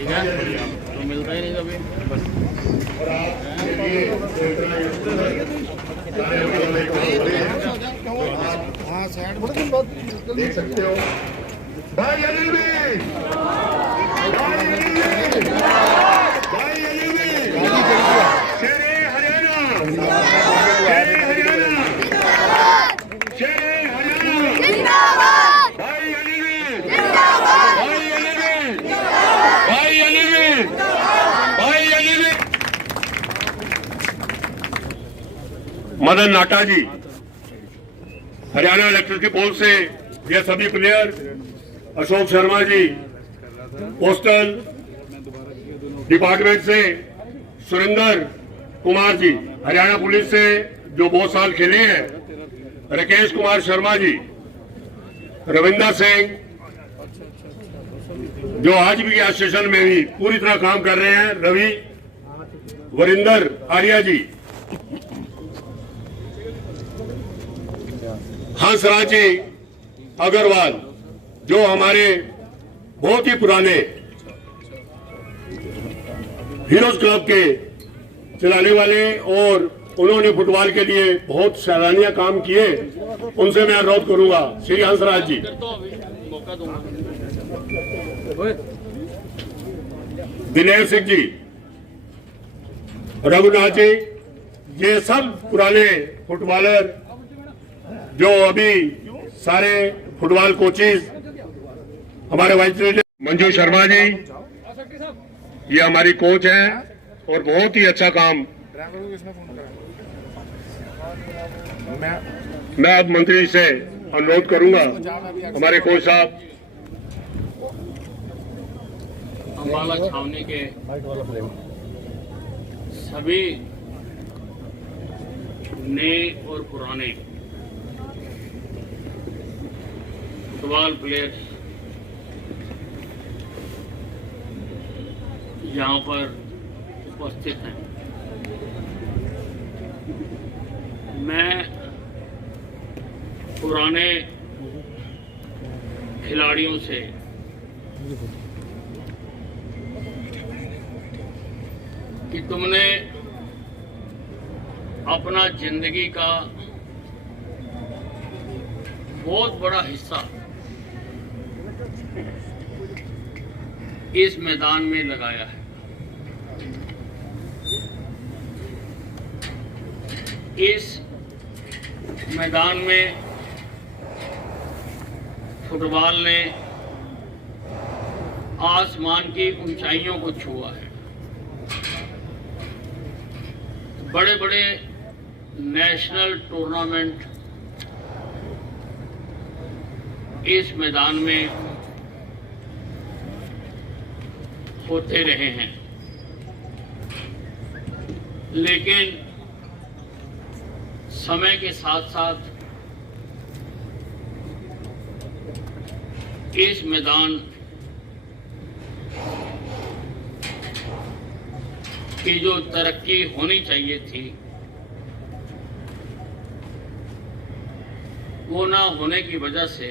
ठीक है, तो मिलता ही नहीं कभी बस। हाँ साइड देख सकते हो भाई अनिल भी, भाई अनिल भी, भाई अनिल भी, शेरे हरियाणा, शेरे हरियाणा, शेरे हरियाणा, भाई अनिल भी, भाई अनिल भी, भाई अनिल भी, भाई अनिल भी। मदन नाटा जी हरियाणा इलेक्ट्रिसिटी बोर्ड से ये सभी player, Ashok Sharma ji postal department से, सुरेंद्र कुमार जी हरियाणा पुलिस से जो बहुत साल खेले हैं, राकेश कुमार शर्मा जी, रविंदर सिंह जो आज भी गैस स्टेशन में भी पूरी तरह काम कर रहे हैं, रवि वरिंदर आर्या जी, हंसराज जी अग्रवाल जो हमारे बहुत ही पुराने हीरोज क्लब के चलाने वाले और उन्होंने फुटबॉल के लिए बहुत सराहनीय काम किए, उनसे मैं अनुरोध करूंगा श्री हंसराज जी, दिनेश सिंह जी, रघुनाथ जी, ये सब पुराने फुटबॉलर जो अभी सारे फुटबॉल कोचेज, हमारे वाइस प्रेसिडेंट मंजू शर्मा जी, ये हमारी कोच हैं और बहुत ही अच्छा काम। मैं अब मंत्री से अनुरोध करूंगा हमारे कोच साहब। अम्बाला छावनी के सभी नए और पुराने फुटबॉल प्लेयर्स यहाँ पर उपस्थित हैं। मैं पुराने खिलाड़ियों से कि तुमने अपना जिंदगी का बहुत बड़ा हिस्सा इस मैदान में लगाया है। इस मैदान में फुटबॉल ने आसमान की ऊंचाइयों को छुआ है। बड़े बड़े नेशनल टूर्नामेंट इस मैदान में होते रहे हैं, लेकिन समय के साथ साथ इस मैदान की जो तरक्की होनी चाहिए थी वो ना होने की वजह से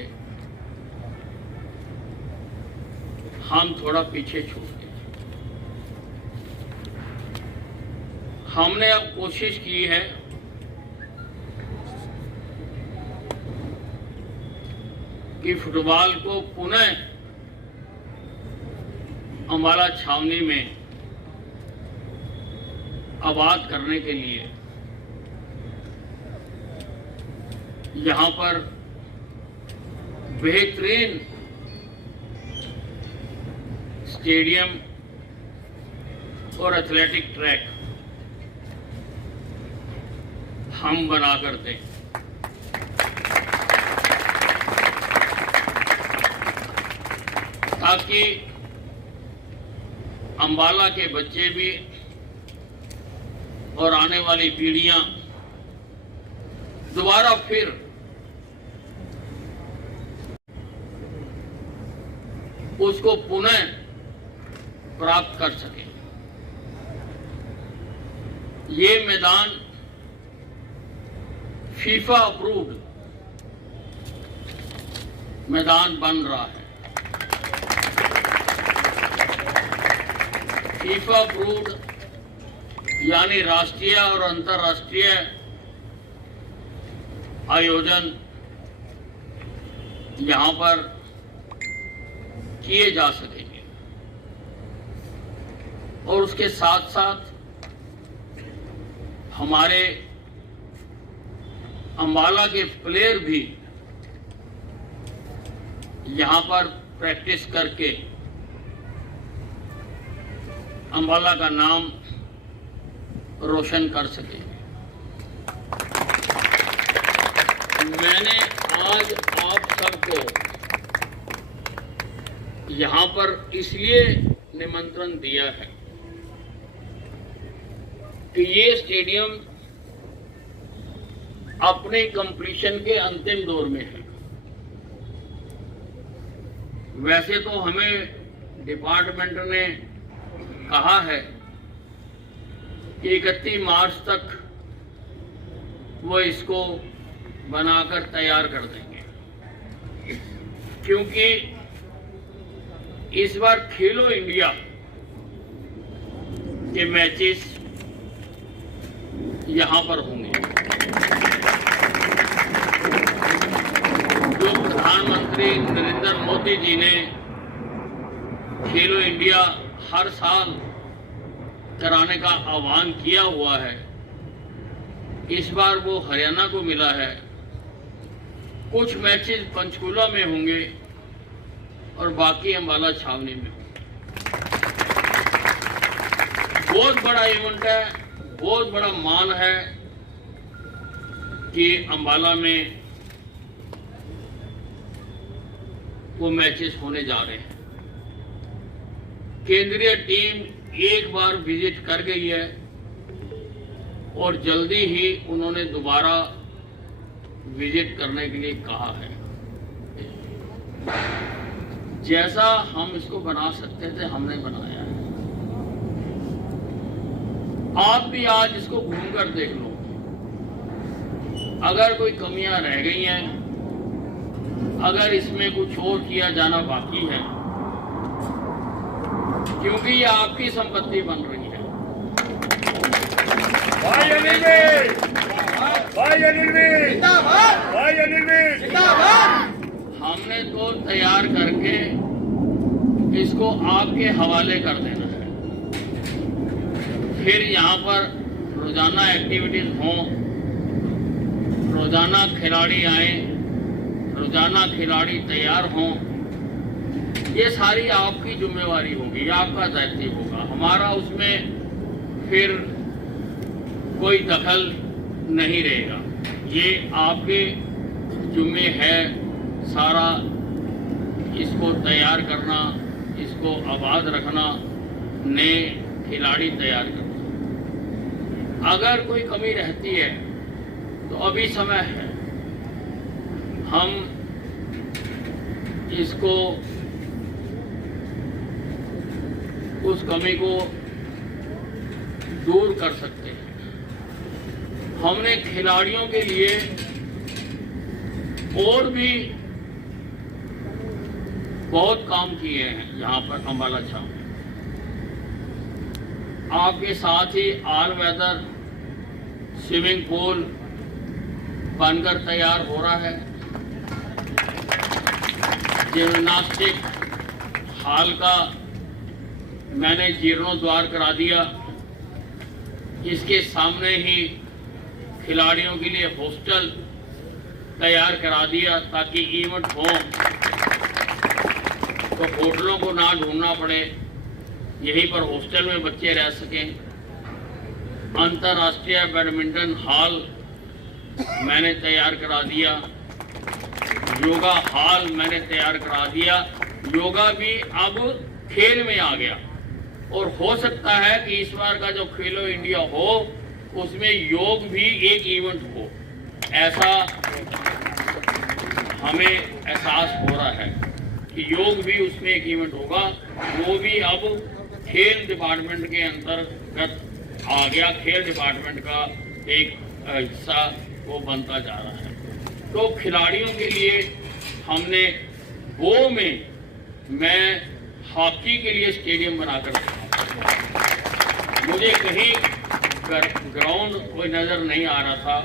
हम थोड़ा पीछे छूट गए। हमने अब कोशिश की है कि फुटबॉल को पुनः अम्बाला छावनी में आबाद करने के लिए यहाँ पर बेहतरीन स्टेडियम और एथलेटिक ट्रैक हम बना कर दें। ताकि अम्बाला के बच्चे भी और आने वाली पीढ़ियां दोबारा फिर उसको पुनः प्राप्त कर सके। ये मैदान फीफा अप्रूव्ड मैदान बन रहा है। फीफा अप्रूव्ड यानी राष्ट्रीय और अंतर्राष्ट्रीय आयोजन यहां पर किए जा सकेंगे और उसके साथ साथ हमारे अंबाला के प्लेयर भी यहां पर प्रैक्टिस करके अंबाला का नाम रोशन कर सकेंगे। मैंने आज आप सबको यहां पर इसलिए निमंत्रण दिया है कि ये स्टेडियम अपने कंप्लीशन के अंतिम दौर में है। वैसे तो हमें डिपार्टमेंट ने कहा है कि 31 मार्च तक वो इसको बनाकर तैयार कर देंगे, क्योंकि इस बार खेलो इंडिया के मैचेस यहां पर होंगे। जो प्रधानमंत्री नरेंद्र मोदी जी ने खेलो इंडिया हर साल कराने का आह्वान किया हुआ है, इस बार वो हरियाणा को मिला है। कुछ मैचेस पंचकुला में होंगे और बाकी अंबाला छावनी में होंगे। बहुत बड़ा इवेंट है, बहुत बड़ा मान है कि अंबाला में वो मैचेस होने जा रहे हैं। केंद्रीय टीम एक बार विजिट कर गई है और जल्दी ही उन्होंने दोबारा विजिट करने के लिए कहा है। जैसा हम इसको बना सकते थे हमने बनाया है। आप भी आज इसको घूमकर देख लो, अगर कोई कमियां रह गई हैं, अगर इसमें कुछ और किया जाना बाकी है, क्योंकि ये आपकी संपत्ति बन रही है। भाई अनिल भाई अनिल भाई अनिल हमने तो तैयार करके इसको आपके हवाले कर देना है। फिर यहाँ पर रोजाना एक्टिविटीज हों, रोजाना खिलाड़ी आए, रोजाना खिलाड़ी तैयार हों, ये सारी आपकी जिम्मेवारी होगी, आपका दायित्व होगा। हमारा उसमें फिर कोई दखल नहीं रहेगा। ये आपके जिम्मे है सारा इसको तैयार करना, इसको आबाद रखना, नए खिलाड़ी तैयार करना। अगर कोई कमी रहती है तो अभी समय है, हम इसको उस कमी को दूर कर सकते हैं। हमने खिलाड़ियों के लिए और भी बहुत काम किए हैं यहाँ पर अंबाला छावनी। आपके साथ ही ऑल वेदर स्विमिंग पूल बनकर तैयार हो रहा है। जिम्नास्टिक हॉल का मैंने जीर्णोद्वार करा दिया। इसके सामने ही खिलाड़ियों के लिए हॉस्टल तैयार करा दिया, ताकि इवेंट हो तो होटलों को ना ढूंढना पड़े, यहीं पर हॉस्टल में बच्चे रह सकें। अंतर्राष्ट्रीय बैडमिंटन हॉल मैंने तैयार करा दिया। योगा हॉल मैंने तैयार करा दिया। योगा भी अब खेल में आ गया और हो सकता है कि इस बार का जो खेलो इंडिया हो उसमें योग भी एक इवेंट हो, ऐसा हमें एहसास हो रहा है कि योग भी उसमें एक इवेंट होगा। वो भी अब खेल डिपार्टमेंट के अंतर्गत आ गया, खेल डिपार्टमेंट का एक हिस्सा वो बनता जा रहा है। तो खिलाड़ियों के लिए हमने वो में मैं हॉकी के लिए स्टेडियम बनाकर रखा। मुझे कहीं ग्राउंड कोई नज़र नहीं आ रहा था,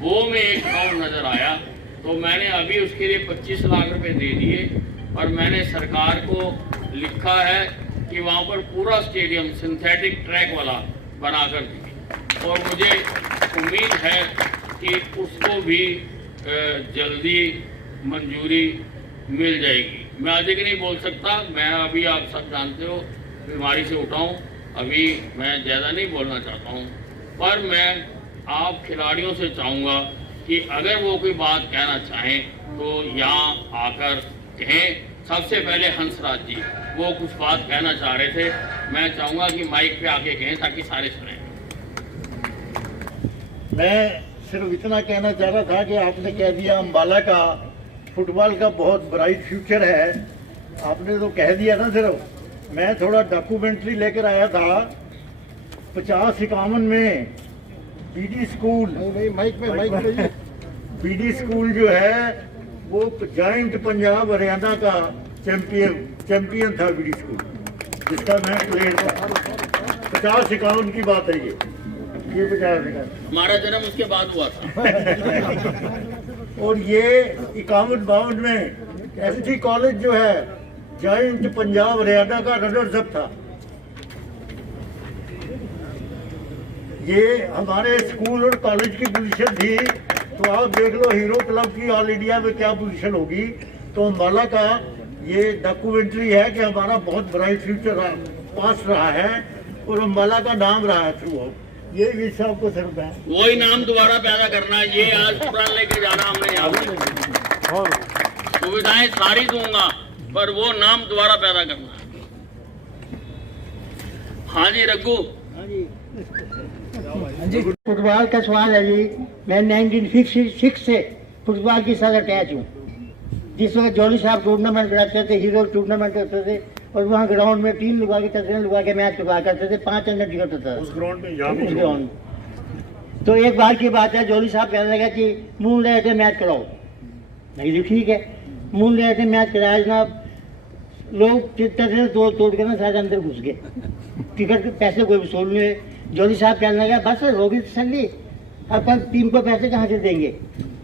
वो में एक ग्राउंड नज़र आया, तो मैंने अभी उसके लिए 25 लाख रुपए दे दिए और मैंने सरकार को लिखा है कि वहाँ पर पूरा स्टेडियम सिंथेटिक ट्रैक वाला बना कर देंगे और मुझे उम्मीद है कि उसको भी जल्दी मंजूरी मिल जाएगी। मैं अधिक नहीं बोल सकता, मैं अभी आप सब जानते हो बीमारी से उठा हूँ, अभी मैं ज़्यादा नहीं बोलना चाहता हूँ, पर मैं आप खिलाड़ियों से चाहूँगा कि अगर वो कोई बात कहना चाहें तो यहाँ आकर कहें। सबसे पहले हंसराज जी वो कुछ बात कहना चाह रहे थे, मैं चाहूँगा कि माइक पे आके कहें ताकि सारे सुनें। मैं सिर्फ इतना कहना चाह रहा था कि आपने कह दिया अम्बाला का फुटबॉल का बहुत ब्राइट फ्यूचर है, आपने तो कह दिया ना। सिर्फ मैं थोड़ा डॉक्यूमेंट्री लेकर आया था 50-51 में बीडी स्कूल, माइक पे बीडी स्कूल जो है वो जॉइंट पंजाब हरियाणा का चैंपियन था बीडी स्कूल, जिसका मैं प्लेयर था। 50-51 की बात है ये 50 हमारा जन्म उसके बाद हुआ था। और ये 51-52 में एसटी कॉलेज जो है जॉइंट पंजाब हरियाणा का रनर्स अप था। ये हमारे स्कूल और कॉलेज की पोजीशन थी, तो आप देख लो हीरो क्लब की ऑल इंडिया में क्या पोजीशन होगी। तो अम्बाला का ये डॉक्यूमेंट्री है कि हमारा बहुत ब्राइट फ्यूचर पास रहा है और अम्बाला का नाम रहा है थ्रू आउट। ये भी सबको सिर्फ है, वही नाम दोबारा पैदा करना है, ये आज पुरान लेके जाना हमने यहाँ पे। और सुविधाएं सारी दूंगा पर वो नाम दोबारा पैदा करना है। हाँ जी रघु। फुटबॉल का सवाल है जी। मैं 1966 से फुटबॉल के साथ अटैच हूँ। जिस वक्त जॉली साहब टूर्नामेंट कराते थे, हीरो टूर्नामेंट करते थे और वहाँ ग्राउंड में टीम लगा के तस्वीर लगा के मैच करवा करते थे, 5 अंडर टिकट होता था उस ग्राउंड में, यहाँ भी उस ग्राउंड। तो एक बार की बात है, जॉली साहब कहने लगा कि मून ले थे मैच कराओ। नहीं जी ठीक है, मून ले थे मैच कराया जनाब। लोग तस्वीर तोड़ के ना सारे अंदर घुस गए, टिकट के पैसे कोई वसूल नहीं हुए। जॉली साहब कहने लगा बस होगी तसल्ली, अब टीम को पैसे कहाँ से देंगे।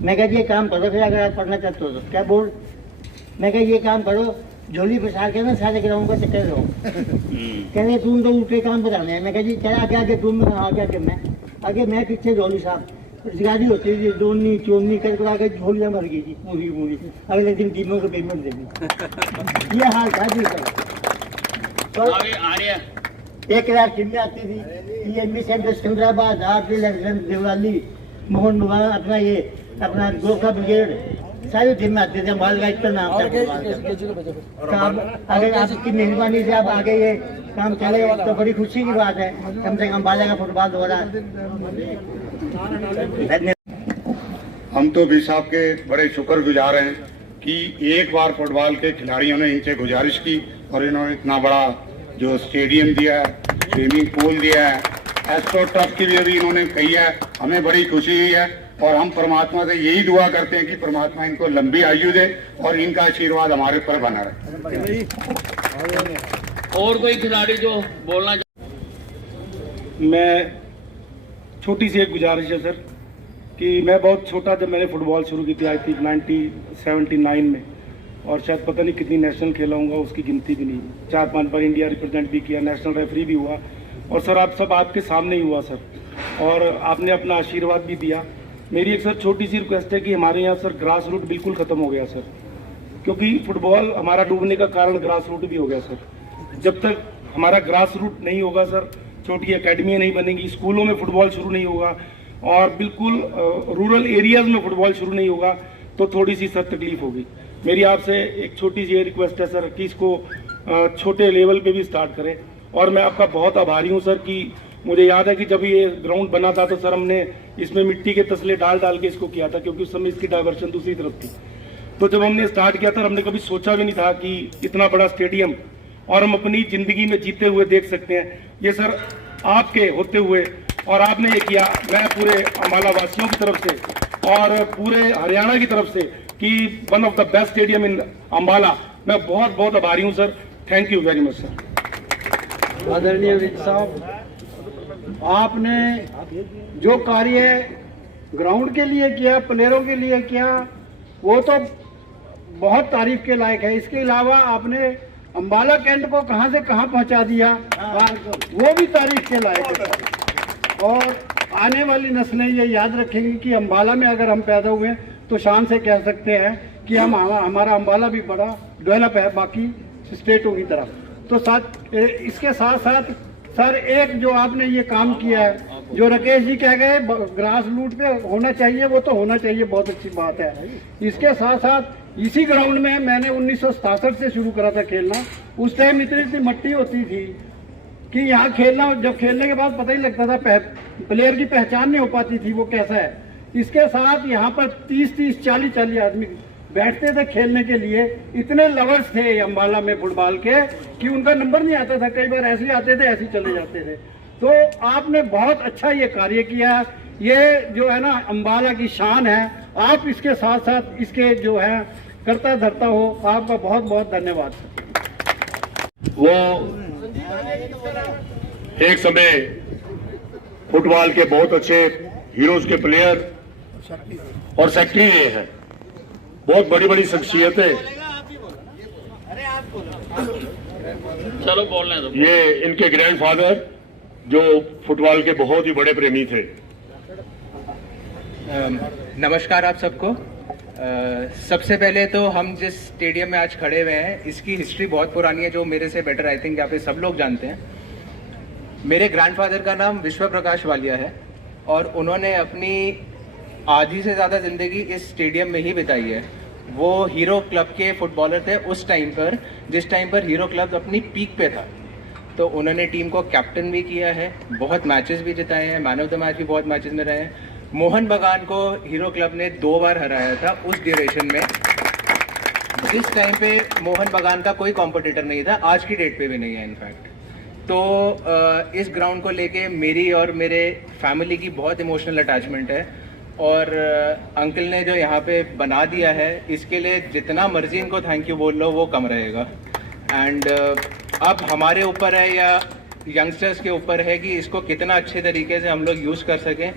मैं कहा ये काम करो फिर, अगर आप पढ़ना चाहते हो तो। क्या बोल, मैं कहा ये काम करो, झोली फंसा के ना सारे ग्राउंड का चक्कर लो। कह रहे तुम तो ऊँटे काम बताने हैं। मैं कहा जी क्या आगे आगे तुम, आगे मैं पीछे झोली साहब गाड़ी होती थी, दोनी चोनी कर आगे झोलियाँ भर गई थी पूरी। अगले दिन टीमों को पेमेंट दे दी। ये हाल था जी सर। आर्य 1 लाख टीमें आती थी, ये एमबी सेंटर सिकंदराबाद, दिवाली, मोहन बागान, अपना ये अपना गोरखा ब्रिगेड, सारी टीमें आती थी। हमारे का इतना नाम था। अगर आपकी मेहरबानी से आप आगे ये काम चले तो बड़ी खुशी की बात है। कम से कम अम्बाला का फुटबॉल हो रहा है। हम तो भी साहब के बड़े शुक्रगुजार हैं कि एक बार फुटबॉल के खिलाड़ियों ने इनसे गुजारिश की और इन्होंने इतना बड़ा जो स्टेडियम दिया है, स्विमिंग पूल दिया है, एस्ट्रो टर्फ की भी इन्होंने कही है। हमें बड़ी खुशी हुई है और हम परमात्मा से यही दुआ करते हैं कि परमात्मा इनको लंबी आयु दे और इनका आशीर्वाद हमारे पर बना रहे। और कोई खिलाड़ी जो बोलना मैं छोटी सी एक गुजारिश है सर कि मैं बहुत छोटा जब मैंने फुटबॉल शुरू की थी, आई थी 1979 में, और शायद पता नहीं कितनी नेशनल खेला हूँगा, उसकी गिनती भी नहीं। 4-5 बार इंडिया रिप्रेजेंट भी किया, नेशनल रेफरी भी हुआ। और सर आप सब आपके सामने ही हुआ सर, और आपने अपना आशीर्वाद भी दिया। मेरी एक सर छोटी सी रिक्वेस्ट है कि हमारे यहाँ सर ग्रास रूट बिल्कुल ख़त्म हो गया सर, क्योंकि फुटबॉल हमारा डूबने का कारण ग्रास रूट भी हो गया सर। जब तक हमारा ग्रास रूट नहीं होगा सर, छोटी एकेडमियाँ नहीं बनेंगी, स्कूलों में फुटबॉल शुरू नहीं होगा और बिल्कुल रूरल एरियाज़ में फुटबॉल शुरू नहीं होगा तो थोड़ी सी सर तकलीफ होगी। मेरी आपसे एक छोटी सी ये रिक्वेस्ट है सर कि इसको छोटे लेवल पे भी स्टार्ट करें। और मैं आपका बहुत आभारी हूँ सर कि मुझे याद है कि जब ये ग्राउंड बना था तो सर हमने इसमें मिट्टी के तसले डाल के इसको किया था, क्योंकि उस समय इसकी डाइवर्शन दूसरी तरफ थी। तो जब हमने स्टार्ट किया था हमने कभी सोचा भी नहीं था कि इतना बड़ा स्टेडियम और हम अपनी ज़िंदगी में जीते हुए देख सकते हैं। ये सर आपके होते हुए और आपने ये किया, मैं पूरे अम्बाला वासियों की तरफ से और पूरे हरियाणा की तरफ से कि one of the best stadium इन अम्बाला, मैं बहुत बहुत आभारी हूँ sir. Thank you very much sir. आदरणीय विज साहब, आपने जो कार्य ग्राउंड के लिए किया, प्लेयरों के लिए किया, वो तो बहुत तारीफ के लायक है। इसके अलावा आपने अंबाला कैंट को कहां से कहां पहुंचा दिया, वो भी तारीफ के लायक है। और आने वाली नस्लें ये याद रखेंगी कि अंबाला में अगर हम पैदा हुए तो शान से कह सकते हैं कि हमारा अंबाला भी बड़ा डेवलप है बाकी स्टेटों की तरफ। तो इसके साथ साथ सर, एक जो आपने ये काम किया है, जो राकेश जी कह गए ग्रास रूट पे होना चाहिए, वो तो होना चाहिए, बहुत अच्छी बात है। इसके साथ साथ इसी ग्राउंड में मैंने 1967 से शुरू करा था खेलना। उस टाइम इतनी मट्टी होती थी कि यहाँ खेलना, जब खेलने के बाद पता ही लगता था, प्लेयर की पहचान नहीं हो पाती थी वो कैसा है। इसके साथ यहाँ पर 30-30, 40-40 आदमी बैठते थे खेलने के लिए। इतने लवर्स थे अंबाला में फुटबॉल के कि उनका नंबर नहीं आता था, कई बार ऐसे ही आते थे, ऐसे ही चले जाते थे। तो आपने बहुत अच्छा ये कार्य किया। ये जो है ना अंबाला की शान है। आप इसके साथ साथ इसके जो है करता धरता हो। आपका बहुत बहुत धन्यवाद। वो एक समय फुटबॉल के बहुत अच्छे हीरोज के प्लेयर और सेक्रेटरी रहे हैं, बहुत बड़ी बड़ी शख्सियतें। चलो बोलने दो। ये इनके ग्रैंडफादर जो फुटबॉल के बहुत ही बड़े प्रेमी थे। नमस्कार आप सबको। सबसे पहले तो हम जिस स्टेडियम में आज खड़े हुए हैं, इसकी हिस्ट्री बहुत पुरानी है, जो मेरे से बेटर आई थिंक यहाँ पे सब लोग जानते हैं। मेरे ग्रैंडफादर का नाम विश्व प्रकाश वालिया है और उन्होंने अपनी आधी से ज़्यादा ज़िंदगी इस स्टेडियम में ही बिताई है। वो हीरो क्लब के फुटबॉलर थे उस टाइम पर, जिस टाइम पर हीरो क्लब अपनी पीक पे था। तो उन्होंने टीम को कैप्टन भी किया है, बहुत मैचेस भी जिताए हैं, मैन ऑफ द मैच भी बहुत मैचेस में रहे हैं। मोहन बगान को हीरो क्लब ने 2 बार हराया था उस ड्यूरेशन में, जिस टाइम पे मोहन बगान का कोई कॉम्पिटिटर नहीं था, आज की डेट पे भी नहीं है इनफैक्ट। तो इस ग्राउंड को लेके मेरी और मेरे फैमिली की बहुत इमोशनल अटैचमेंट है और अंकल ने जो यहाँ पे बना दिया है, इसके लिए जितना मर्जी इनको थैंक यू बोल लो वो कम रहेगा। एंड अब हमारे ऊपर है या यंगस्टर्स के ऊपर है कि इसको कितना अच्छे तरीके से हम लोग यूज़ कर सकें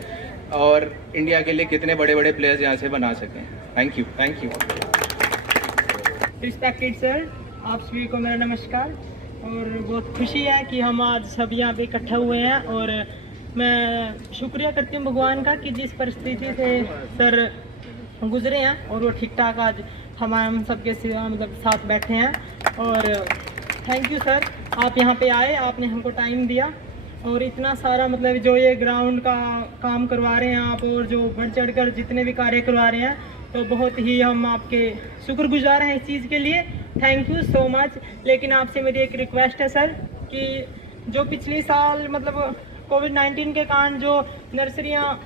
और इंडिया के लिए कितने बड़े बड़े प्लेयर्स यहाँ से बना सकें। Thank you. रिस्पेक्टेड सर, आप सभी को मेरा नमस्कार। और बहुत खुशी है कि हम आज सब यहाँ पे इकट्ठा हुए हैं और मैं शुक्रिया करती हूँ भगवान का कि जिस परिस्थिति से सर गुजरे हैं और वो ठीक ठाक आज हम सबके मतलब साथ बैठे हैं। और थैंक यू सर, आप यहाँ पे आए, आपने हमको टाइम दिया और इतना सारा मतलब जो ये ग्राउंड का काम करवा रहे हैं आप और जो बढ़ चढ़ कर जितने भी कार्य करवा रहे हैं, तो बहुत ही हम आपके शुक्रगुजार हैं इस चीज़ के लिए। Thank you so much. लेकिन आपसे मेरी एक रिक्वेस्ट है सर कि जो पिछले साल मतलब कोविड-19 के कारण जो नर्सरियाँ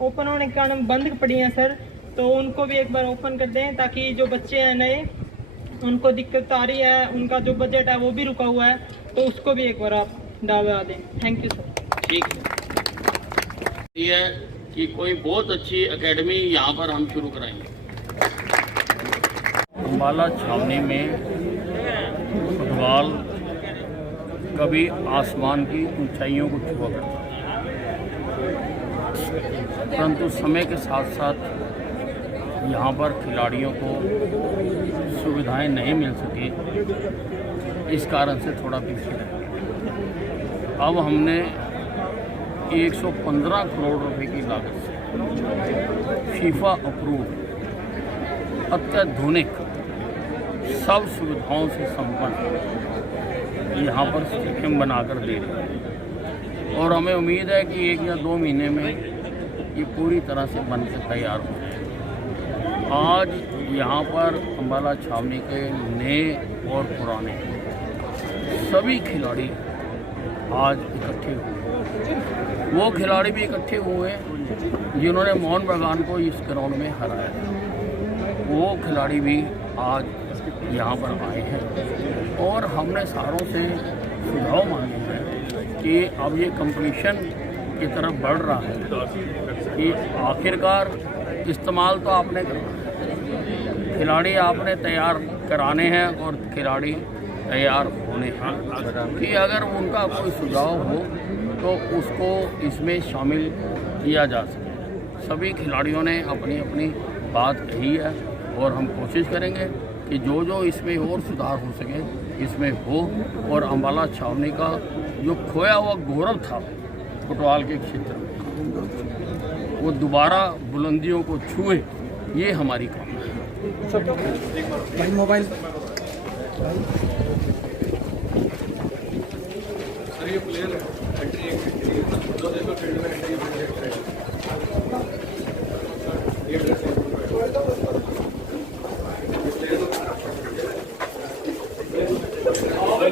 ओपन होने के कारण बंद पड़ी हैं सर, तो उनको भी एक बार ओपन कर दें ताकि जो बच्चे हैं नए, उनको दिक्कत आ रही है, उनका जो बजट है वो भी रुका हुआ है, तो उसको भी एक बार आप डालवा दें। Thank you sir. ठीक है, ये है कि कोई बहुत अच्छी एकेडमी यहाँ पर हम शुरू कराएंगे। अंबाला छावनी में फुटबॉल कभी आसमान की ऊंचाइयों को छुआ करता, परंतु समय के साथ साथ यहाँ पर खिलाड़ियों को सुविधाएं नहीं मिल सकी, इस कारण से थोड़ा पीछे रहा। अब हमने 115 करोड़ रुपए की लागत से फीफा अप्रूव अत्याधुनिक सब सुविधाओं से संपन्न यहाँ पर स्टेडियम बनाकर दे रहे हैं और हमें उम्मीद है कि 1 या 2 महीने में ये पूरी तरह से बनकर तैयार हो जाए। आज यहाँ पर अंबाला छावनी के नए और पुराने सभी खिलाड़ी आज इकट्ठे हुए। वो खिलाड़ी भी इकट्ठे हुए जिन्होंने मोहन बगान को इस ग्राउंड में हराया, वो खिलाड़ी भी आज यहाँ पर आए हैं और हमने सारों से सुझाव मांगे हैं कि अब ये कंपटीशन की तरफ बढ़ रहा है कि आखिरकार इस्तेमाल तो आपने करना है, खिलाड़ी आपने तैयार कराने हैं और खिलाड़ी तैयार होने हैं कि अगर उनका कोई सुझाव हो तो उसको इसमें शामिल किया जा सके। सभी खिलाड़ियों ने अपनी अपनी बात कही है और हम कोशिश करेंगे कि जो जो इसमें और सुधार हो सके इसमें हो और अम्बाला छावनी का जो खोया हुआ गौरव था फुटबॉल के क्षेत्र में वो दोबारा बुलंदियों को छुए, ये हमारी कामना है। मोबाइल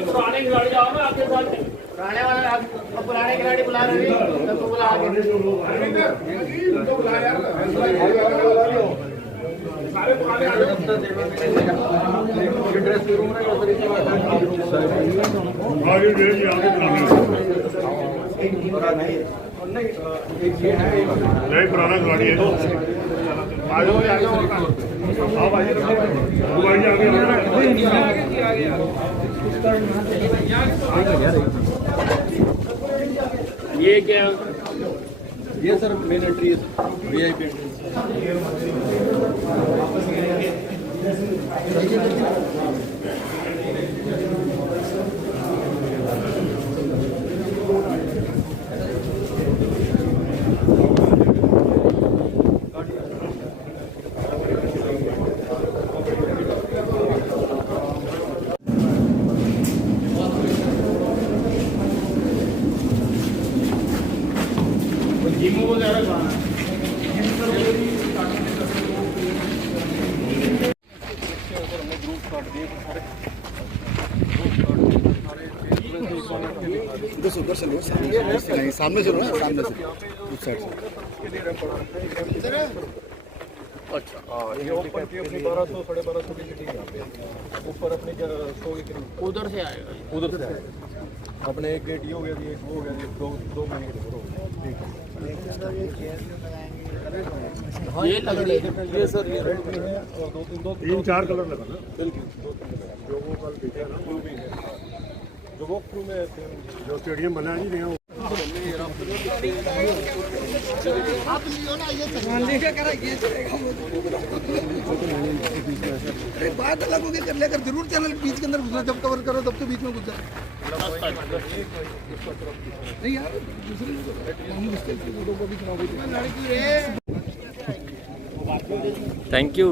पुराने खिलाड़ी जाओ ना आपके साथ, पुराने वाला पुराने खिलाड़ी बुला रहे हैं तो बुला आगे बुला यार सारे पुराने नहीं पुराना खिलाड़ी है तो ये क्या ये सर मेन एंट्री है, वीआईपी उधर से लो, सामने से लो ना, सामने से उस साइड से। अच्छा ये ओपन की अपनी 1200 1250 की ठीक है, ऊपर अपने 100 के करीब उधर से आएगा, उधर से आएगा। अपने एक गेट ये हो गया जी, एक वो हो गया जी, दो महीने ये लकड़ी ये सर ये रेड भी है और दो 3-4 कलर लगा ना। बिल्कुल 2-3 जो वो कल दिखे ना, ब्लू भी है जो वो थ्रू में जो स्टेडियम बना है जी नया बात अलग होगी कर लेकर जरूर चैनल बीच के अंदर घुसना, जब कवर करो तब तो बीच में घुस जाए। नहीं यार दूसरे थैंक यू।